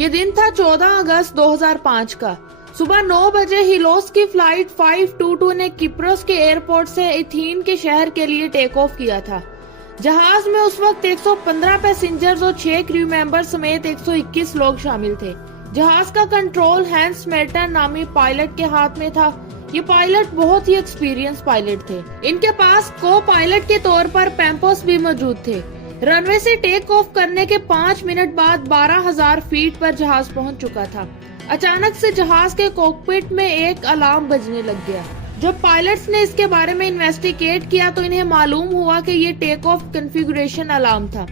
ये दिन था 14 अगस्त 2005 का। सुबह 9 बजे हिलोस की फ्लाइट 522 ने किप्रोस के एयरपोर्ट से एथेन के शहर के लिए टेक ऑफ किया था। जहाज में उस वक्त 115 पैसेंजर्स और 6 क्रू मेंबर समेत 121 लोग शामिल थे। जहाज का कंट्रोल हैंस मेल्टन नामी पायलट के हाथ में था। ये पायलट बहुत ही एक्सपीरियंस पायलट थे। इनके पास को पायलट के तौर पर पैम्पोस भी मौजूद थे। रनवे से टेक ऑफ करने के 5 मिनट बाद 12,000 फीट पर जहाज पहुंच चुका था। अचानक से जहाज के कॉकपिट में एक अलार्म बजने लग गया। जब पायलट्स ने इसके बारे में इन्वेस्टिगेट किया तो इन्हें मालूम हुआ कि ये टेक ऑफ कॉन्फ़िगरेशन अलार्म था।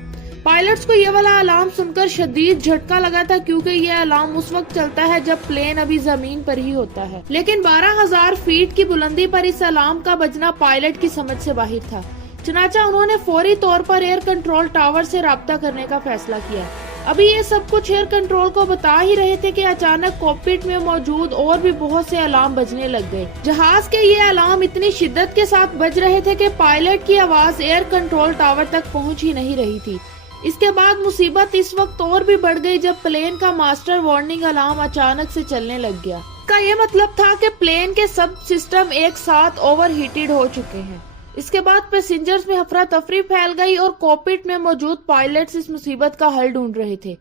पायलट्स को ये वाला अलार्म सुनकर शदीद झटका लगा था, क्योंकि ये अलार्म उस वक्त चलता है जब प्लेन अभी जमीन पर ही होता है। लेकिन 12,000 फीट की बुलंदी पर इस अलार्म का बजना पायलट की समझ से बाहर था। चुनाचा उन्होंने फौरी तौर पर एयर कंट्रोल टावर से राब्ता करने का फैसला किया। अभी ये सब कुछ एयर कंट्रोल को बता ही रहे थे कि अचानक कॉकपिट में मौजूद और भी बहुत से अलार्म बजने लग गए। जहाज के ये अलार्म इतनी शिद्दत के साथ बज रहे थे कि पायलट की आवाज एयर कंट्रोल टावर तक पहुंच ही नहीं रही थी। इसके बाद मुसीबत इस वक्त और भी बढ़ गई जब प्लेन का मास्टर वार्निंग अलार्म अचानक से चलने लग गया। इसका ये मतलब था कि प्लेन के सब सिस्टम एक साथ ओवरहीटेड हो चुके हैं। इसके बाद पैसेंजर्स में अफरा तफरी फैल गई और कॉकपिट में मौजूद पायलट्स इस मुसीबत का हल ढूंढ रहे थे।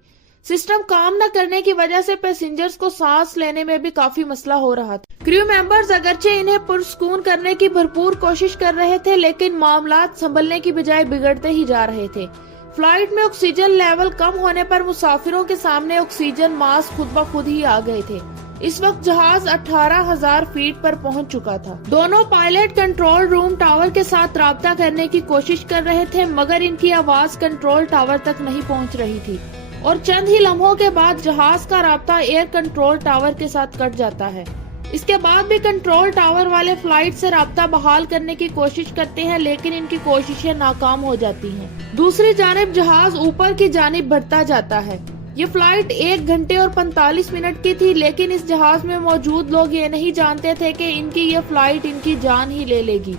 सिस्टम काम न करने की वजह से पैसेंजर्स को सांस लेने में भी काफी मसला हो रहा था। क्रू मेंबर्स अगरचे इन्हें पुरस्कून करने की भरपूर कोशिश कर रहे थे, लेकिन मामलात संभलने की बजाय बिगड़ते ही जा रहे थे। फ्लाइट में ऑक्सीजन लेवल कम होने पर मुसाफिरों के सामने ऑक्सीजन मास्क खुद ब खुद ही आ गए थे। इस वक्त जहाज 18,000 फीट पर पहुंच चुका था। दोनों पायलट कंट्रोल रूम टावर के साथ राब्ता करने की कोशिश कर रहे थे, मगर इनकी आवाज कंट्रोल टावर तक नहीं पहुंच रही थी और चंद ही लम्हों के बाद जहाज का राब्ता एयर कंट्रोल टावर के साथ कट जाता है। इसके बाद भी कंट्रोल टावर वाले फ्लाइट से राब्ता बहाल करने की कोशिश करते हैं, लेकिन इनकी कोशिशें नाकाम हो जाती हैं। दूसरी जानिब जहाज ऊपर की जानिब बढ़ता जाता है। ये फ्लाइट 1 घंटे और 45 मिनट की थी, लेकिन इस जहाज में मौजूद लोग ये नहीं जानते थे कि इनकी ये फ्लाइट इनकी जान ही ले लेगी।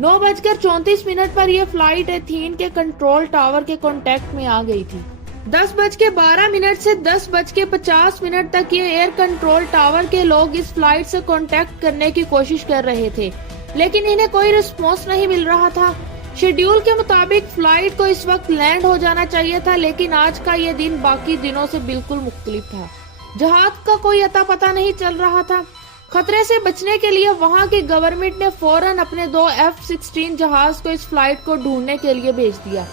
9:34 पर यह फ्लाइट एथेन के कंट्रोल टावर के कांटेक्ट में आ गई थी। 10:12 से 10:50 तक ये एयर कंट्रोल टावर के लोग इस फ्लाइट से कांटेक्ट करने की कोशिश कर रहे थे, लेकिन इन्हें कोई रिस्पॉन्स नहीं मिल रहा था। शेड्यूल के मुताबिक फ्लाइट को इस वक्त लैंड हो जाना चाहिए था, लेकिन आज का ये दिन बाकी दिनों से बिल्कुल मुख्तलिफ था। जहाज का कोई अता पता नहीं चल रहा था। खतरे से बचने के लिए वहां की गवर्नमेंट ने फौरन अपने 2 F-16 जहाज को इस फ्लाइट को ढूंढने के लिए भेज दिया।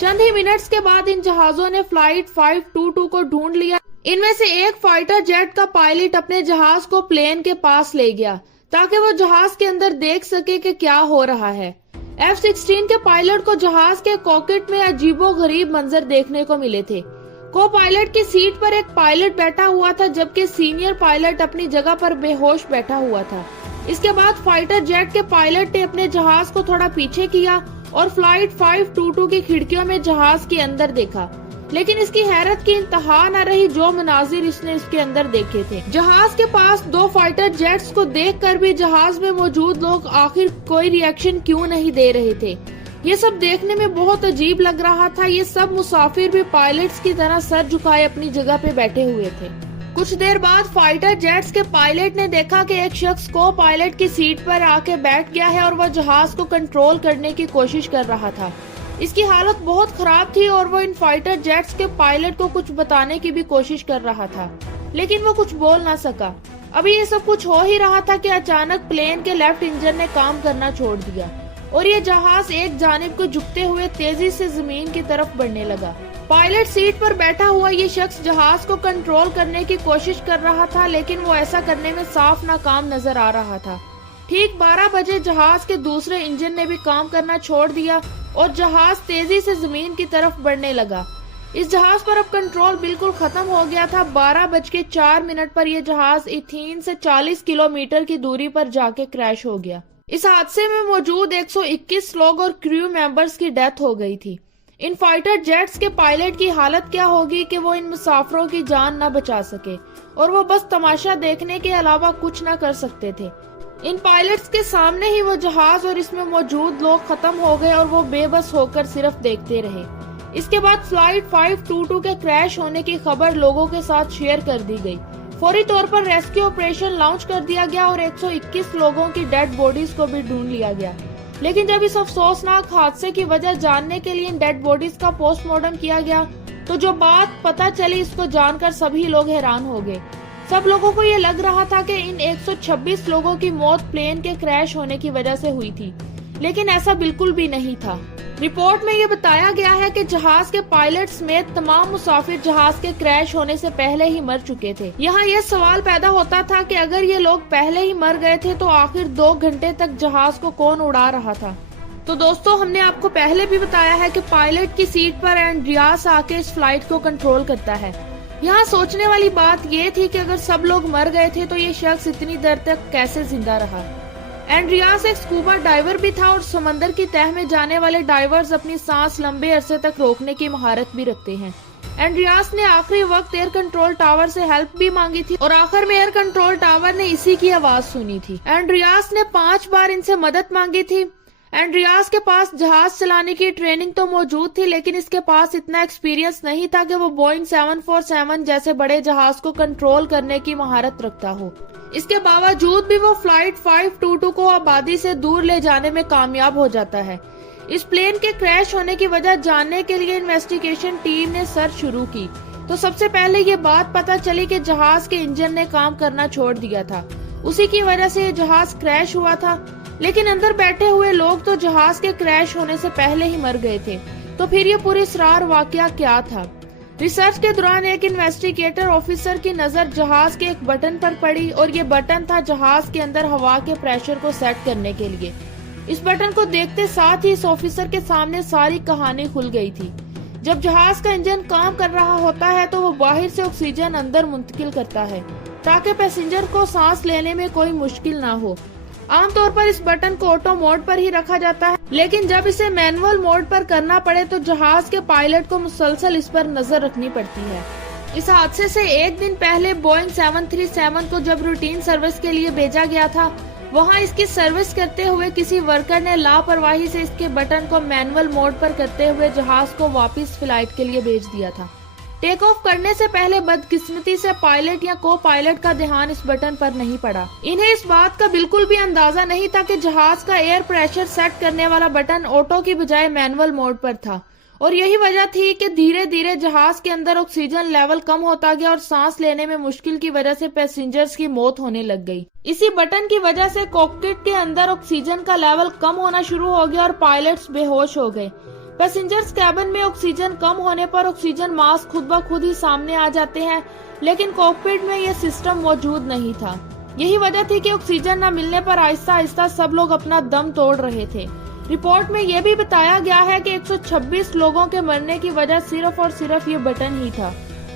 चंद ही मिनट्स के बाद इन जहाजों ने फ्लाइट 522 को ढूंढ लिया। इनमें से एक फाइटर जेट का पायलट अपने जहाज को प्लेन के पास ले गया ताकि वो जहाज के अंदर देख सके कि क्या हो रहा है। F-16 के पायलट को जहाज के कॉकपिट में अजीबो गरीब मंजर देखने को मिले थे। को पायलट की सीट पर एक पायलट बैठा हुआ था, जबकि सीनियर पायलट अपनी जगह पर बेहोश बैठा हुआ था। इसके बाद फाइटर जेट के पायलट ने अपने जहाज को थोड़ा पीछे किया और फ्लाइट 522 की खिड़कियों में जहाज के अंदर देखा, लेकिन इसकी हैरत की इंतहा न रही जो मनाजिर इसने इसके अंदर देखे थे। जहाज के पास 2 फाइटर जेट्स को देखकर भी जहाज में मौजूद लोग आखिर कोई रिएक्शन क्यों नहीं दे रहे थे। ये सब देखने में बहुत अजीब लग रहा था। ये सब मुसाफिर भी पायलट्स की तरह सर झुकाए अपनी जगह पे बैठे हुए थे। कुछ देर बाद फाइटर जेट्स के पायलट ने देखा कि एक शख्स को पायलट की सीट पर आके बैठ गया है और वह जहाज को कंट्रोल करने की कोशिश कर रहा था। इसकी हालत बहुत खराब थी और वो इन फाइटर जेट्स के पायलट को कुछ बताने की भी कोशिश कर रहा था, लेकिन वो कुछ बोल ना सका। अभी ये सब कुछ हो ही रहा था कि अचानक प्लेन के लेफ्ट इंजन ने काम करना छोड़ दिया और ये जहाज एक जानिब को झुकते हुए तेजी से जमीन की तरफ बढ़ने लगा। पायलट सीट पर बैठा हुआ ये शख्स जहाज को कंट्रोल करने की कोशिश कर रहा था, लेकिन वो ऐसा करने में साफ नाकाम नजर आ रहा था। ठीक 12 बजे जहाज के दूसरे इंजन ने भी काम करना छोड़ दिया और जहाज तेजी से जमीन की तरफ बढ़ने लगा। इस जहाज पर अब कंट्रोल बिल्कुल खत्म हो गया था। 12:04 पर यह जहाज एथेन से 40 किलोमीटर की दूरी पर जाके क्रैश हो गया। इस हादसे में मौजूद 121 लोग और क्रू मेंबर्स की डेथ हो गई थी। इन फाइटर जेट्स के पायलट की हालत क्या होगी कि वो इन मुसाफिरों की जान न बचा सके और वो बस तमाशा देखने के अलावा कुछ न कर सकते थे। इन पायलट्स के सामने ही वो जहाज और इसमें मौजूद लोग खत्म हो गए और वो बेबस होकर सिर्फ देखते रहे। اس کے بعد فلائٹ 522 کے کریش ہونے کی خبر لوگوں کے ساتھ شیئر کر دی گئی۔ فوری طور پر ریسکیو آپریشن لانچ کر دیا گیا اور 121 لوگوں کی ڈیڈ باڈیز کو بھی ڈھونڈ لیا گیا۔ لیکن جب اس افسوسناک حادثے کی وجہ جاننے کے لیے ان ڈیڈ باڈیز کا پوسٹ مارٹم کیا گیا تو جو بات پتہ چلی اس کو جان کر سبھی لوگ حیران ہو گئے۔ سب لوگوں کو یہ لگ رہا تھا کہ ان 126 لوگوں کی موت پلین کے کریش ہونے کی وجہ سے ہوئی تھی، لیکن ایسا بالکل بھی نہیں تھا۔ رپورٹ میں یہ بتایا گیا ہے کہ جہاز کے پائلٹ سمیت تمام مسافر جہاز کے کریش ہونے سے پہلے ہی مر چکے تھے۔ یہاں یہ سوال پیدا ہوتا تھا کہ اگر یہ لوگ پہلے ہی مر گئے تھے تو آخر 2 گھنٹے تک جہاز کو کون اڑا رہا تھا؟ تو دوستو، ہم نے آپ کو پہلے بھی بتایا ہے کہ پائلٹ کی سیٹ پر اینڈریاس آ کے اس فلائٹ کو کنٹرول کرتا ہے۔ یہاں سوچنے والی بات یہ تھی کہ اگر سب لوگ مر گئے تھے تو یہ شخص اتنی دیر تک کیسے زندہ رہا؟ اینڈریاس ایک سکوبا ڈائیور بھی تھا اور سمندر کی تہہ میں جانے والے ڈائیورز اپنی سانس لمبے عرصے تک روکنے کی مہارت بھی رکھتے ہیں۔ اینڈریاس نے آخری وقت ایئر کنٹرول ٹاور سے ہیلپ بھی مانگی تھی اور آخر میں ایئر کنٹرول ٹاور نے اسی کی آواز سنی تھی۔ اینڈریاس نے 5 بار ان سے مدد مانگی تھی۔ اینڈریاس کے پاس جہاز چلانے کی ٹریننگ تو موجود تھی، لیکن اس کے پاس اتنا ایکسپیرینس نہیں تھا کہ وہ بوئنگ 747 جیسے بڑے جہاز کو کنٹرول کرنے کی مہارت رکھتا ہو۔ اس کے باوجود بھی وہ فلائٹ 522 کو آبادی سے دور لے جانے میں کامیاب ہو جاتا ہے۔ اس پلین کے کریش ہونے کی وجہ جاننے کے لیے انویسٹیگیشن ٹیم نے سرچ شروع کی تو سب سے پہلے یہ بات پتہ چلی کہ جہاز کے انجن نے کام کرنا چھوڑ دیا تھا، اسی کی وجہ سے یہ جہاز کریش ہوا تھا۔ لیکن اندر بیٹھے ہوئے لوگ تو جہاز کے کریش ہونے سے پہلے ہی مر گئے تھے، تو پھر یہ پوری اسرار واقعہ کیا تھا؟ ریسرچ کے دوران ایک انویسٹیگیٹر آفیسر کی نظر جہاز کے ایک بٹن پر پڑی اور یہ بٹن تھا جہاز کے اندر ہوا کے پریشر کو سیٹ کرنے کے لیے۔ اس بٹن کو دیکھتے ساتھ ہی اس آفیسر کے سامنے ساری کہانی کھل گئی تھی۔ جب جہاز کا انجن کام کر رہا ہوتا ہے تو وہ باہر سے آکسیجن اندر منتقل کرتا ہے تاکہ پیسنجر کو سانس لینے میں کوئی مشکل نہ ہو۔ عام طور پر اس بٹن کو آٹو موڈ پر ہی رکھا جاتا ہے، لیکن جب اسے مینول موڈ پر کرنا پڑے تو جہاز کے پائلٹ کو مسلسل اس پر نظر رکھنی پڑتی ہے۔ اس حادثے سے ایک دن پہلے بوئنگ 737 کو جب روٹین سروس کے لیے بھیجا گیا تھا، وہاں اس کی سروس کرتے ہوئے کسی ورکر نے لاپرواہی سے اس کے بٹن کو مینول موڈ پر کرتے ہوئے جہاز کو واپس فلائٹ کے لیے بھیج دیا تھا۔ ٹیک آف کرنے سے پہلے بدقسمتی سے پائلٹ یا کو پائلٹ کا دھیان اس بٹن پر نہیں پڑا۔ انہیں اس بات کا بالکل بھی اندازہ نہیں تھا کہ جہاز کا ایئر پریشر سیٹ کرنے والا بٹن آٹو کی بجائے مینول موڈ پر تھا، اور یہی وجہ تھی کہ دھیرے دھیرے جہاز کے اندر آکسیجن لیول کم ہوتا گیا اور سانس لینے میں مشکل کی وجہ سے پیسنجرز کی موت ہونے لگ گئی۔ اسی بٹن کی وجہ سے کاکپٹ کے اندر آکسیجن کا لیول کم ہونا شروع ہو گیا اور پائلٹس بے ہوش ہو گئے۔ پیسنجرز کیبن میں آکسیجن کم ہونے پر آکسیجن ماسک خود بخود ہی سامنے آ جاتے ہیں، لیکن کاکپٹ میں یہ سسٹم موجود نہیں تھا۔ یہی وجہ تھی کہ آکسیجن نہ ملنے پر آہستہ آہستہ سب لوگ اپنا دم توڑ رہے تھے۔ رپورٹ میں یہ بھی بتایا گیا ہے کہ 126 لوگوں کے مرنے کی وجہ صرف اور صرف یہ بٹن ہی تھا۔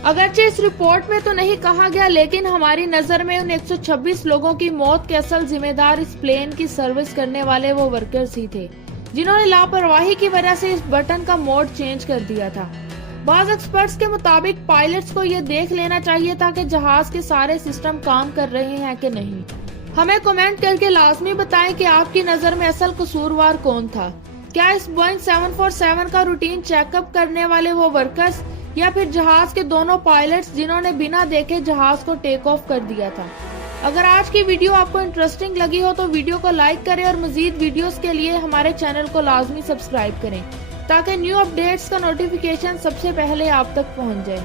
اگرچہ اس رپورٹ میں تو نہیں کہا گیا، لیکن ہماری نظر میں ان 126 لوگوں کی موت کے اصل ذمہ دار اس پلین کی سروس کرنے والے وہ ورکرز ہی تھے جنہوں نے لاپرواہی کی وجہ سے اس بٹن کا موڈ چینج کر دیا تھا۔ بعض ایکسپرٹس کے مطابق پائلٹس کو یہ دیکھ لینا چاہیے تھا کہ جہاز کے سارے سسٹم کام کر رہے ہیں کہ نہیں۔ ہمیں کمنٹ کر کے لازمی بتائیں کہ آپ کی نظر میں اصل قصوروار کون تھا۔ کیا اس بوئنگ 747 کا روٹین چیک اپ کرنے والے وہ ورکرز یا پھر جہاز کے دونوں پائلٹس جنہوں نے بنا دیکھے جہاز کو ٹیک آف کر دیا تھا؟ اگر آج کی ویڈیو آپ کو انٹرسٹنگ لگی ہو تو ویڈیو کو لائک کریں اور مزید ویڈیوز کے لیے ہمارے چینل کو لازمی سبسکرائب کریں تاکہ نیو اپڈیٹس کا نوٹیفیکیشن سب سے پہلے آپ تک پہنچ جائے۔